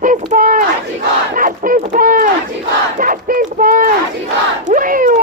Justice for! Justice for! Justice for! We